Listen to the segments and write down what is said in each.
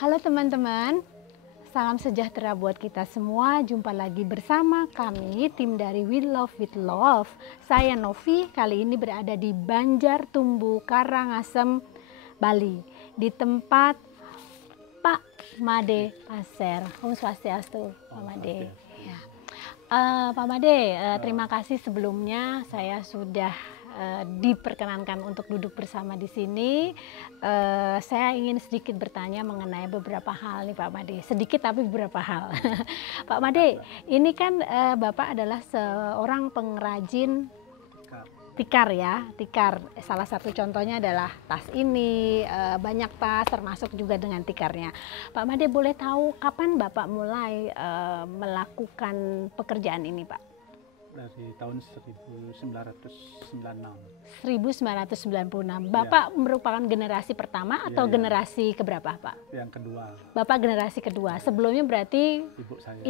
Halo teman-teman, salam sejahtera buat kita semua. Jumpa lagi bersama kami, tim dari We Love with Love. Saya Novi, kali ini berada di Banjartumbu, Karangasem, Bali. Di tempat Pak Made Passer. Om Swastiastu, Pak Made. Ya. Pak Made, terima kasih sebelumnya saya sudah diperkenankan untuk duduk bersama di sini. Saya ingin sedikit bertanya mengenai beberapa hal nih Pak Made, sedikit tapi beberapa hal. Pak Made, ini kan Bapak adalah seorang pengrajin tikar ya, tikar. Salah satu contohnya adalah tas ini, banyak tas termasuk juga dengan tikarnya. Pak Made, boleh tahu kapan Bapak mulai melakukan pekerjaan ini Pak? Dari tahun 1996. 1996. Bapak merupakan generasi pertama atau generasi keberapa, Pak? Yang kedua. Bapak generasi kedua. Sebelumnya berarti Ibu saya.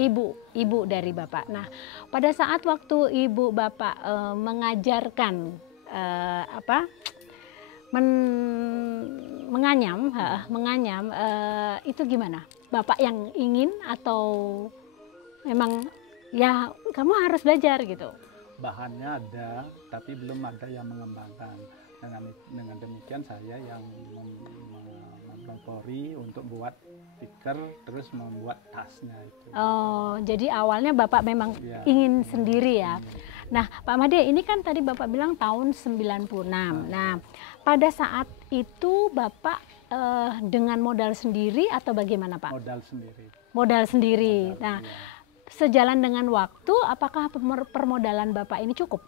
Ibu dari Bapak. Nah, pada saat waktu ibu Bapak mengajarkan menganyam itu gimana? Bapak yang ingin atau memang ya kamu harus belajar gitu? Bahannya ada, tapi belum ada yang mengembangkan. Dengan demikian saya yang mempelopori untuk buat tikar, terus membuat tasnya itu. Oh, jadi awalnya Bapak memang ingin sendiri ya. Nah, Pak Made, ini kan tadi Bapak bilang tahun 96. Nah, pada saat itu Bapak dengan modal sendiri atau bagaimana Pak? Modal sendiri. Modal sendiri. Nah, sejalan dengan waktu, apakah permodalan Bapak ini cukup?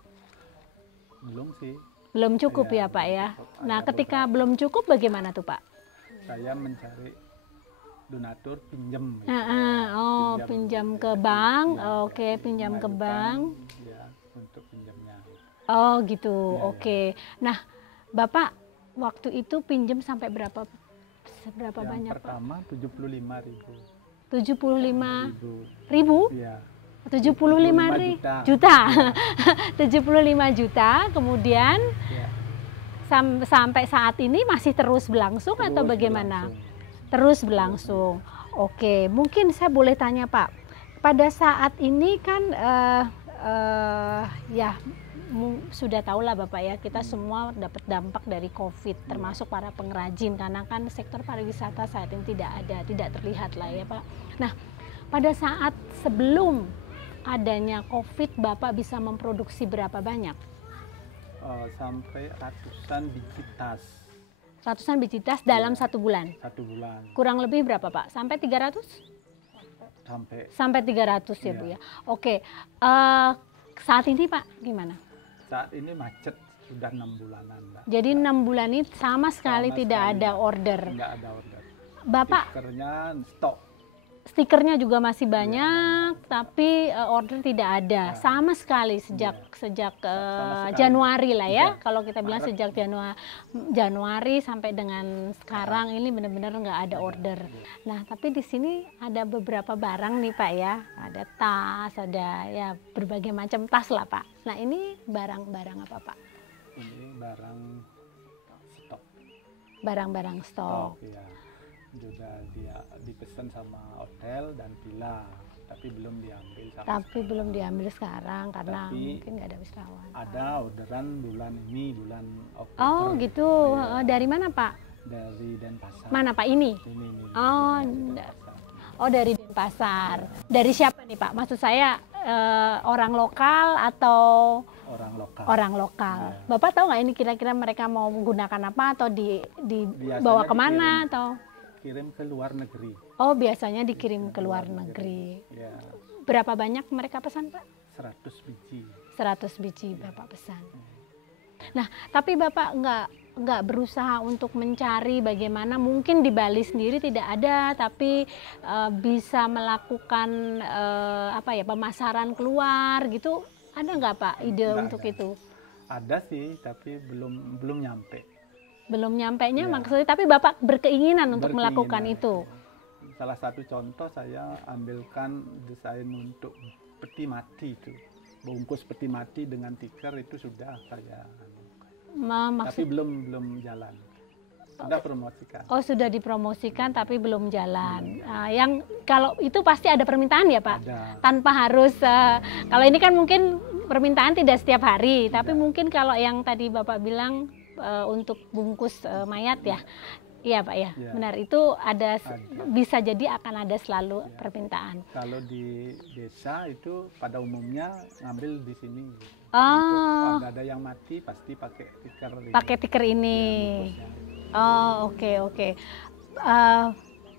Belum sih. Belum cukup ya Pak ya. Nah, ketika belum cukup bagaimana tuh Pak? Saya mencari donatur pinjam. Pinjam ke bank. Oke, pinjam ke bank. Ya, untuk pinjamnya. Oh gitu, oke. Nah, Bapak waktu itu pinjam sampai berapa banyak Pak? Yang pertama 75.000. 75.000? Iya. 75 juta. 75 juta, kemudian sampai saat ini masih terus berlangsung atau bagaimana? Terus berlangsung. Oke, mungkin saya boleh tanya Pak, pada saat ini kan sudah tahu lah Bapak ya, kita semua dapat dampak dari COVID, termasuk para pengrajin, karena kan sektor pariwisata saat ini tidak terlihat lah ya Pak. Nah, pada saat sebelum adanya COVID, Bapak bisa memproduksi berapa banyak? Sampai ratusan biji tas. Ratusan biji tas dalam satu bulan? Satu bulan. Kurang lebih berapa Pak? Sampai 300? Sampai 300 ya Bu ya. Oke, saat ini Pak gimana? Saat ini macet sudah 6 bulanan Mbak. Jadi 6 bulan ini sama sekali tidak ada order? Tidak ada order. Bapak? Stikernya juga masih banyak, tapi order tidak ada sama sekali sejak Januari lah ya. Kalau kita bilang sejak Januari sampai dengan sekarang ini benar-benar nggak ada order. Nah, tapi di sini ada beberapa barang nih Pak ya, ada tas, ada ya berbagai macam tas lah Pak. Nah, ini barang-barang apa Pak? Ini barang stok. Barang-barang stok. Ya. Sudah dipesan sama hotel dan villa, tapi belum diambil sekarang karena mungkin nggak ada wisatawan. Ada orderan bulan Oktober. Oh gitu, dari mana Pak? Dari Denpasar. Mana Pak ini? Dari Denpasar. Dari siapa nih Pak? Maksud saya orang lokal atau? Orang lokal. Bapak tahu nggak ini kira-kira mereka mau menggunakan apa atau dibawa kemana atau? Kirim ke luar negeri. Oh, biasanya dikirim ke luar negeri. Ya. Berapa banyak mereka pesan, Pak? 100 biji. 100 biji Bapak pesan. Nah, tapi Bapak nggak berusaha untuk mencari bagaimana mungkin di Bali sendiri tidak ada, tapi bisa melakukan pemasaran keluar gitu. Ada nggak Pak ide untuk itu? Ada sih, tapi belum nyampe. Belum nyampainya maksudnya, tapi Bapak berkeinginan untuk melakukan itu. Salah satu contoh saya ambilkan desain untuk peti mati itu, bungkus peti mati dengan tikar itu sudah saya. Tapi belum jalan. sudah promosikan. Oh, sudah dipromosikan tapi belum jalan. Nah, yang kalau itu pasti ada permintaan ya Pak? Ada. Tanpa harus, kalau ini kan mungkin permintaan tidak setiap hari, tapi mungkin kalau yang tadi Bapak bilang untuk bungkus mayat ya, iya Pak ya, benar, itu ada. Bisa jadi akan ada selalu permintaan. Kalau di desa itu pada umumnya ngambil di sini. Oh, Ada yang mati pasti pakai tikar. Pakai tikar ini. Ya, Oh, oke.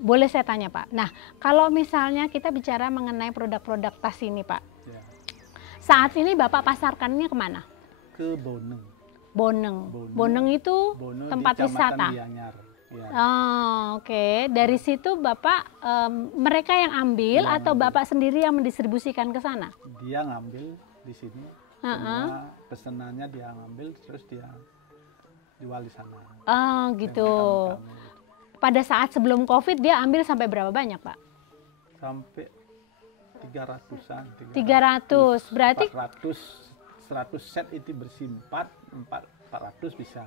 Boleh saya tanya Pak. Nah, kalau misalnya kita bicara mengenai produk-produk tas ini Pak, ya. saat ini Bapak pasarkannya kemana? Ke Boneng. Boneng itu Boneng tempat di Kecamatan wisata. Gianyar. Ya. Oh, oke. Dari situ Bapak mereka yang ambil atau Bapak sendiri yang mendistribusikan ke sana? Dia ngambil di sini. Semua pesenannya dia ngambil terus dia jual di sana. Oh, gitu. Pada saat sebelum COVID dia ambil sampai berapa banyak, Pak? Sampai 300-an. 300. Berarti 100 set itu bersimpat 400 bisa.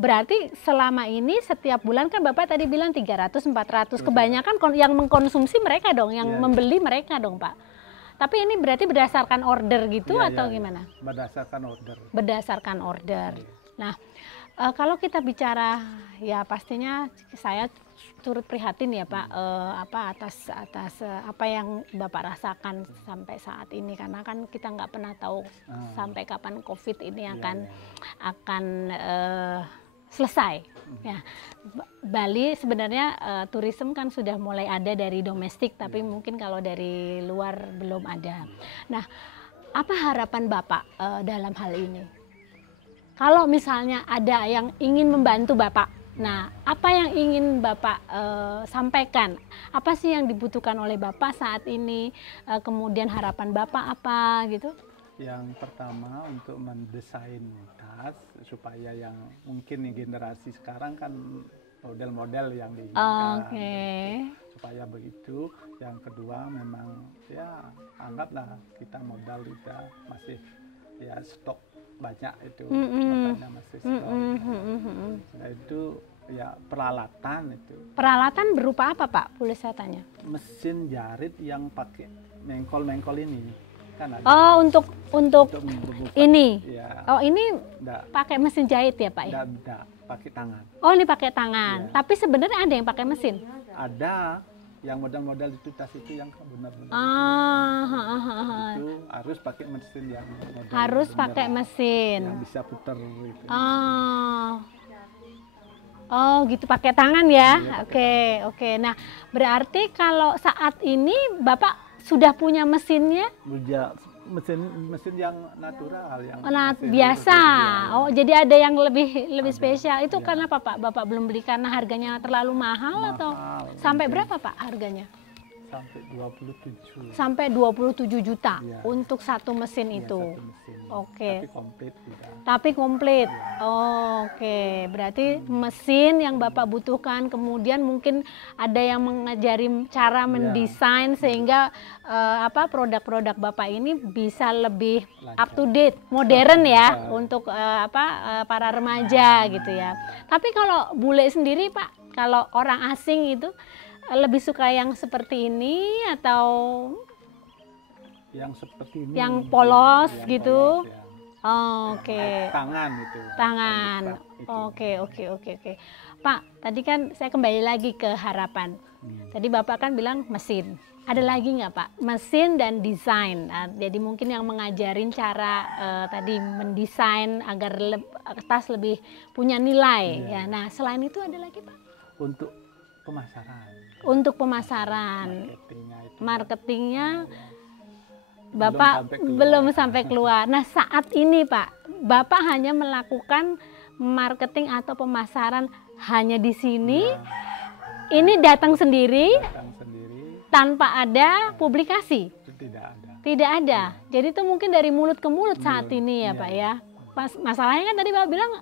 Berarti selama ini setiap bulan kan Bapak tadi bilang 300-400. Kebanyakan yang mengkonsumsi mereka dong, yang membeli mereka dong, Pak. Tapi ini berarti berdasarkan order gitu atau gimana? Berdasarkan order. Berdasarkan order. Nah, kalau kita bicara, ya pastinya saya turut prihatin ya Pak, atas apa yang Bapak rasakan sampai saat ini, karena kan kita nggak pernah tahu sampai kapan COVID ini akan selesai. Ya, Bali sebenarnya turisme kan sudah mulai ada dari domestik, tapi mungkin kalau dari luar belum ada. Nah, apa harapan Bapak dalam hal ini? Kalau misalnya ada yang ingin membantu Bapak, nah apa yang ingin Bapak sampaikan? Apa sih yang dibutuhkan oleh Bapak saat ini? Kemudian harapan Bapak apa gitu? Yang pertama untuk mendesain tas supaya yang mungkin generasi sekarang kan model-model yang diinginkan, supaya begitu. Yang kedua memang ya anggaplah kita modal juga masih ya stok banyak itu, makanya masih stok. Nah itu ya peralatan itu. Peralatan berupa apa Pak? Boleh saya tanya? Mesin jarit yang pakai mengkol-mengkol ini. Kan ada. Oh, untuk ini. Ya. Oh, ini pakai mesin jahit ya Pak ya? Tidak, pakai tangan. Oh, ini pakai tangan. Ya. Tapi sebenarnya ada yang pakai mesin? Ada. Yang model-model itu tas itu yang benar-benar itu harus pakai mesin yang model. Harus pakai mesin. Yang bisa putar gitu. Oh, gitu pakai tangan ya? Oke. Nah, berarti kalau saat ini Bapak sudah punya mesinnya? Mesin yang natural, yang biasa. Oh, jadi ada yang lebih spesial. Itu karena apa Pak? Bapak belum beli karena harganya terlalu mahal atau sampai berapa Pak harganya? Sampai 27 juta untuk satu mesin itu. Oke. Tapi komplit. Oke. Berarti mesin yang Bapak butuhkan, kemudian mungkin ada yang mengajari cara mendesain sehingga produk-produk Bapak ini bisa lebih up to date, modern ya untuk para remaja gitu ya. Tapi kalau bule sendiri Pak, kalau orang asing itu lebih suka yang seperti ini atau yang seperti ini, yang polos gitu? Oke. Tangan itu. Tangan. Oke. Pak, tadi kan saya kembali lagi ke harapan. Tadi Bapak kan bilang mesin. Ada lagi nggak Pak? Mesin dan desain. Nah, jadi mungkin yang mengajarin cara tadi mendesain agar tas lebih punya nilai. Ya. Nah, selain itu ada lagi Pak? Untuk pemasaran. Marketingnya Bapak belum sampai keluar. Nah, saat ini Pak, Bapak hanya melakukan marketing atau pemasaran hanya di sini. Ini datang sendiri. Tanpa ada publikasi. Tidak ada. Jadi itu mungkin dari mulut ke mulut saat ini ya Pak ya. Masalahnya kan tadi Bapak bilang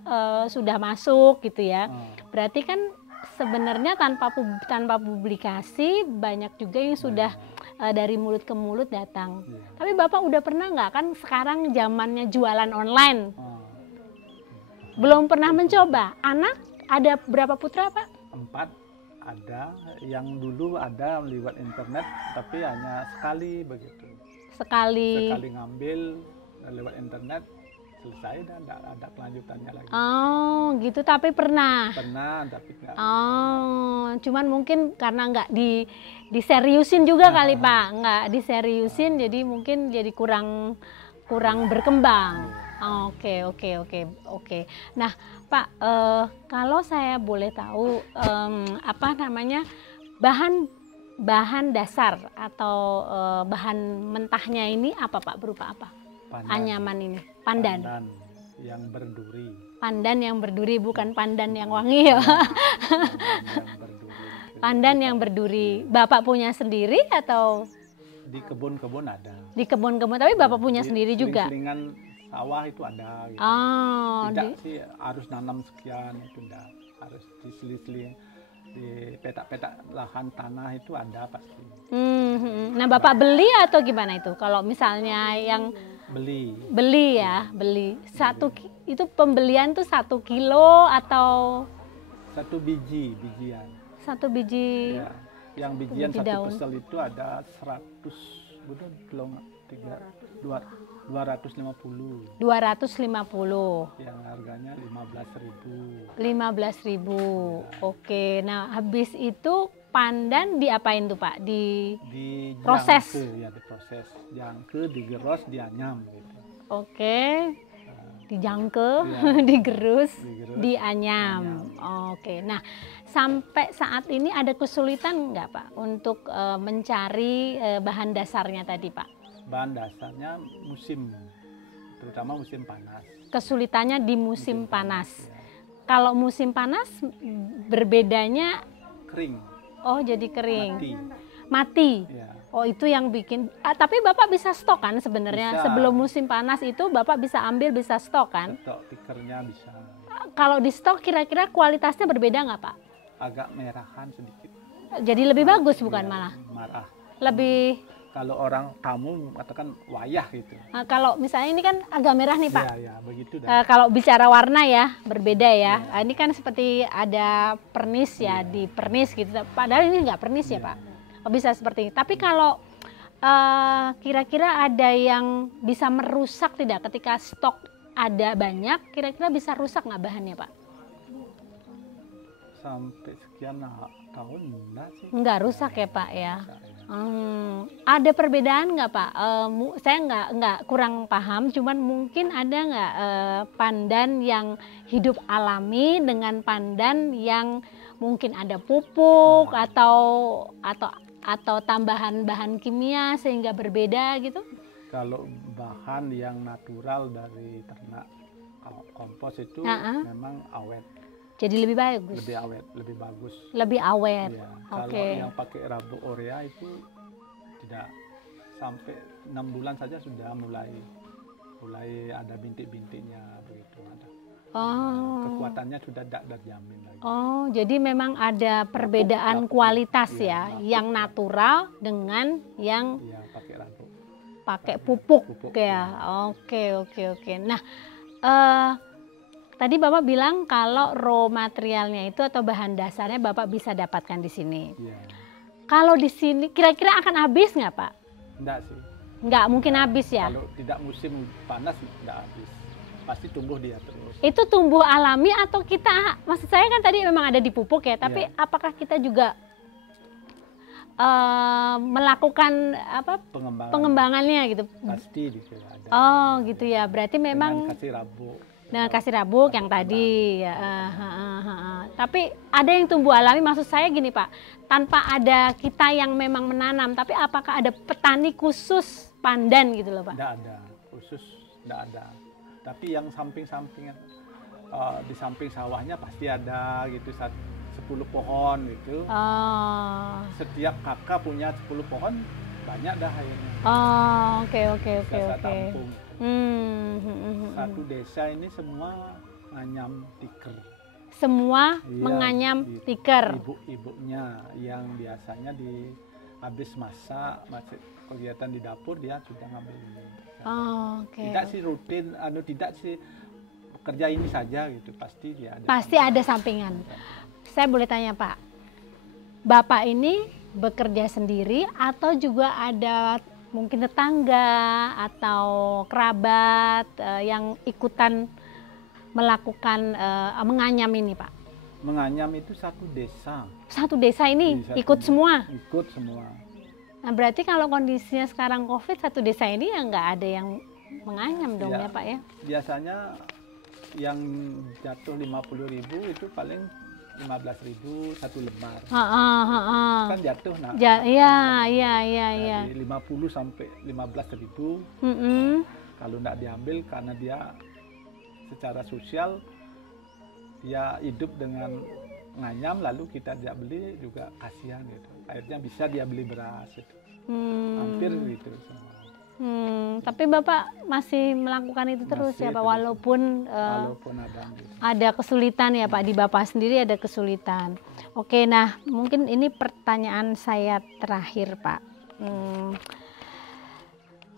sudah masuk gitu ya. Berarti kan sebenarnya tanpa publikasi banyak juga yang sudah dari mulut ke mulut datang. Tapi Bapak udah pernah nggak, kan sekarang zamannya jualan online? Belum pernah mencoba. Ada berapa putra, Pak? 4 ada, yang dulu ada lewat internet, tapi hanya sekali begitu. Sekali. Sekali ngambil lewat internet, selesai dan tidak ada kelanjutannya lagi. Oh, gitu. Tapi pernah. Pernah, tapi nggak. Oh, cuman mungkin karena nggak diseriusin juga kali Pak, nggak diseriusin, jadi mungkin jadi kurang berkembang. Oke. Nah, Pak, kalau saya boleh tahu apa namanya bahan dasar atau bahan mentahnya ini apa Pak, berupa apa? Pandan. Anyaman ini, pandan. Pandan yang berduri. Pandan yang berduri, bukan pandan yang wangi ya. Pandan yang berduri. Bapak punya sendiri atau? Di kebun-kebun ada. Di kebun-kebun, tapi Bapak punya sendiri juga? Selingan sawah itu ada. Gitu. Oh, tidak sih harus nanam sekian, itu tidak. Harus diseling-seling. Di petak-petak lahan tanah itu ada pasti. Nah, Bapak beli atau gimana itu? Kalau misalnya yang beli ya, beli itu pembelian tuh 1 kilo atau 1 bijian. 1 biji. Ya, yang bijian 1 daun. pesel itu ada 100, betul, kilo 250. 250. Yang harganya 15.000. 15.000. Oke. Nah, habis itu pandan diapain tuh Pak? Di proses. Ya, diproses. Jangke, digeros, dianyam gitu. Oke. Dijangke, ya. digerus, dianyam. Oke. Nah, sampai saat ini ada kesulitan nggak Pak untuk mencari bahan dasarnya tadi Pak? Bahan dasarnya musim, terutama musim panas. Kesulitannya di musim panas. Ya. Kalau musim panas berbedanya kering. Oh, jadi kering. Mati. Ya. Oh, itu yang bikin. Tapi Bapak bisa stok kan sebenarnya? Sebelum musim panas itu Bapak bisa ambil, bisa stok kan? Stok tikernya bisa. Kalau di stok kira-kira kualitasnya berbeda nggak Pak? Agak merahan sedikit. Jadi lebih bagus bukan malah? Marah. Lebih. Kalau orang tamu katakan wayah gitu. Kalau misalnya ini kan agak merah nih Pak. Iya, begitu dah. Kalau bicara warna ya berbeda ya. Ini kan seperti ada pernis ya, di pernis gitu. Padahal ini nggak pernis ya Pak. Bisa seperti ini. Tapi kalau kira-kira ada yang bisa merusak tidak ketika stok ada banyak? Kira-kira bisa rusak nggak bahannya Pak? Sampai sekian tahun enggak sih. Enggak rusak ya Pak ya. Ada perbedaan nggak Pak? Saya nggak kurang paham, cuman mungkin ada nggak pandan yang hidup alami dengan pandan yang mungkin ada pupuk atau tambahan bahan kimia sehingga berbeda gitu? Kalau bahan yang natural dari ternak kompos itu memang awet. Jadi lebih bagus. Lebih awet, lebih bagus. Lebih awet. Ya, kalau yang pakai rabuk urea itu tidak sampai 6 bulan saja sudah mulai ada bintik-bintiknya begitu ada. Kekuatannya sudah tidak terjamin lagi. Oh, jadi memang ada perbedaan kualitas ya, yang natural dengan yang pakai rabuk. Pakai pupuk ya. Oke. Nah, tadi Bapak bilang kalau raw materialnya itu atau bahan dasarnya Bapak bisa dapatkan di sini. Iya. Kalau di sini kira-kira akan habis nggak Pak? Enggak sih. Nggak mungkin habis ya? Kalau tidak musim panas nggak habis. Pasti tumbuh dia terus. Itu tumbuh alami atau kita, maksud saya kan tadi memang ada di pupuk ya, tapi apakah kita juga melakukan pengembangannya gitu? Pasti gitu ada. Oh gitu ya, berarti memang dengan kasih rabuk. Nah, kasih rabuk yang tadi ya. Tapi ada yang tumbuh alami, maksud saya gini Pak, tanpa ada kita yang memang menanam, tapi apakah ada petani khusus pandan gitu loh Pak? Tidak ada, khusus tidak ada. Tapi yang samping-samping di samping sawahnya pasti ada gitu 10 pohon gitu. Setiap kakak punya 10 pohon, banyak dah akhirnya. Oke. Satu desa ini semua nganyam tiker. Semua menganyam tiker. Ibu-ibunya yang biasanya habis masak, masih kegiatan di dapur dia sudah ngambil ini. Tidak sih rutin, tidak sih kerja ini saja gitu, pasti dia ada. Pasti ada sampingan. Saya boleh tanya Pak, Bapak ini bekerja sendiri atau juga ada mungkin tetangga atau kerabat yang ikutan melakukan menganyam ini Pak? Menganyam itu satu desa. Satu desa ini Satu ikut semua? Ikut semua. Nah berarti kalau kondisinya sekarang COVID, satu desa ini ya nggak ada yang menganyam dong ya Pak ya? Biasanya yang jatuh 50.000 itu paling 15.000 satu lembar. Kan jatuh nak. Iya. Dari 50 sampai 15.000. Kalau nggak diambil karena dia secara sosial dia hidup dengan nganyam, lalu kita tidak beli juga kasihan gitu. Akhirnya bisa dia beli beras itu. Hampir gitu semua. Tapi Bapak masih melakukan itu terus ya Pak, walaupun ada kesulitan ya Pak, di Bapak sendiri ada kesulitan. Oke, nah mungkin ini pertanyaan saya terakhir Pak.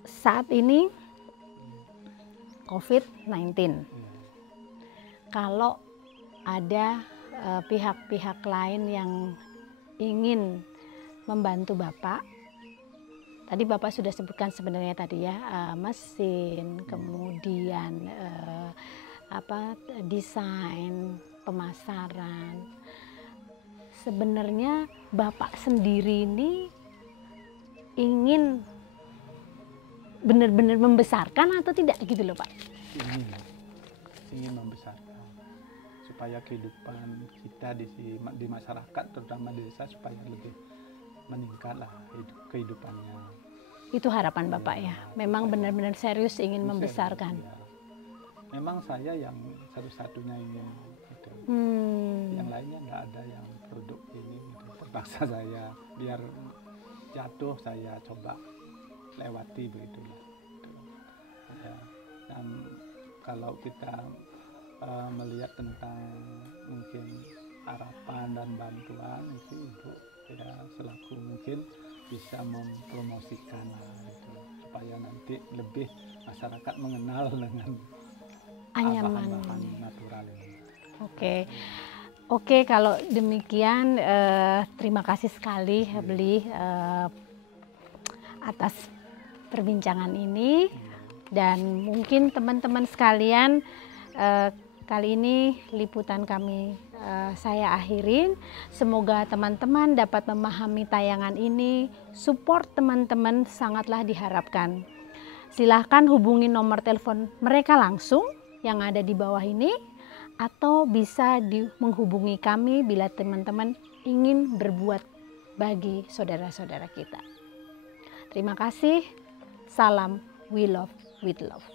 Saat ini COVID-19, kalau ada pihak-pihak lain yang ingin membantu Bapak, tadi Bapak sudah sebutkan sebenarnya tadi ya, mesin, kemudian desain, pemasaran. Sebenarnya Bapak sendiri ini ingin benar-benar membesarkan atau tidak gitu loh Pak? Ingin membesarkan supaya kehidupan kita di masyarakat, terutama di desa, supaya lebih meningkatlah kehidupannya. Itu harapan Bapak ya? Memang benar-benar serius ingin membesarkan? Ya. Memang saya yang satu-satunya ingin gitu. Yang lainnya nggak ada yang produk ini gitu. Terpaksa saya biar jatuh saya coba lewati begitu ya. Dan kalau kita melihat tentang mungkin harapan dan bantuan itu Ibu ya selaku mungkin bisa mempromosikan gitu, supaya nanti lebih masyarakat mengenal dengan bahan-bahan natural ini. Oke, kalau demikian terima kasih sekali Beli atas perbincangan ini, dan mungkin teman-teman sekalian kali ini liputan kami saya akhirin. Semoga teman-teman dapat memahami tayangan ini. Support teman-teman sangatlah diharapkan. Silahkan hubungi nomor telepon mereka langsung yang ada di bawah ini, atau bisa menghubungi kami bila teman-teman ingin berbuat bagi saudara-saudara kita. Terima kasih. Salam We Love with Love.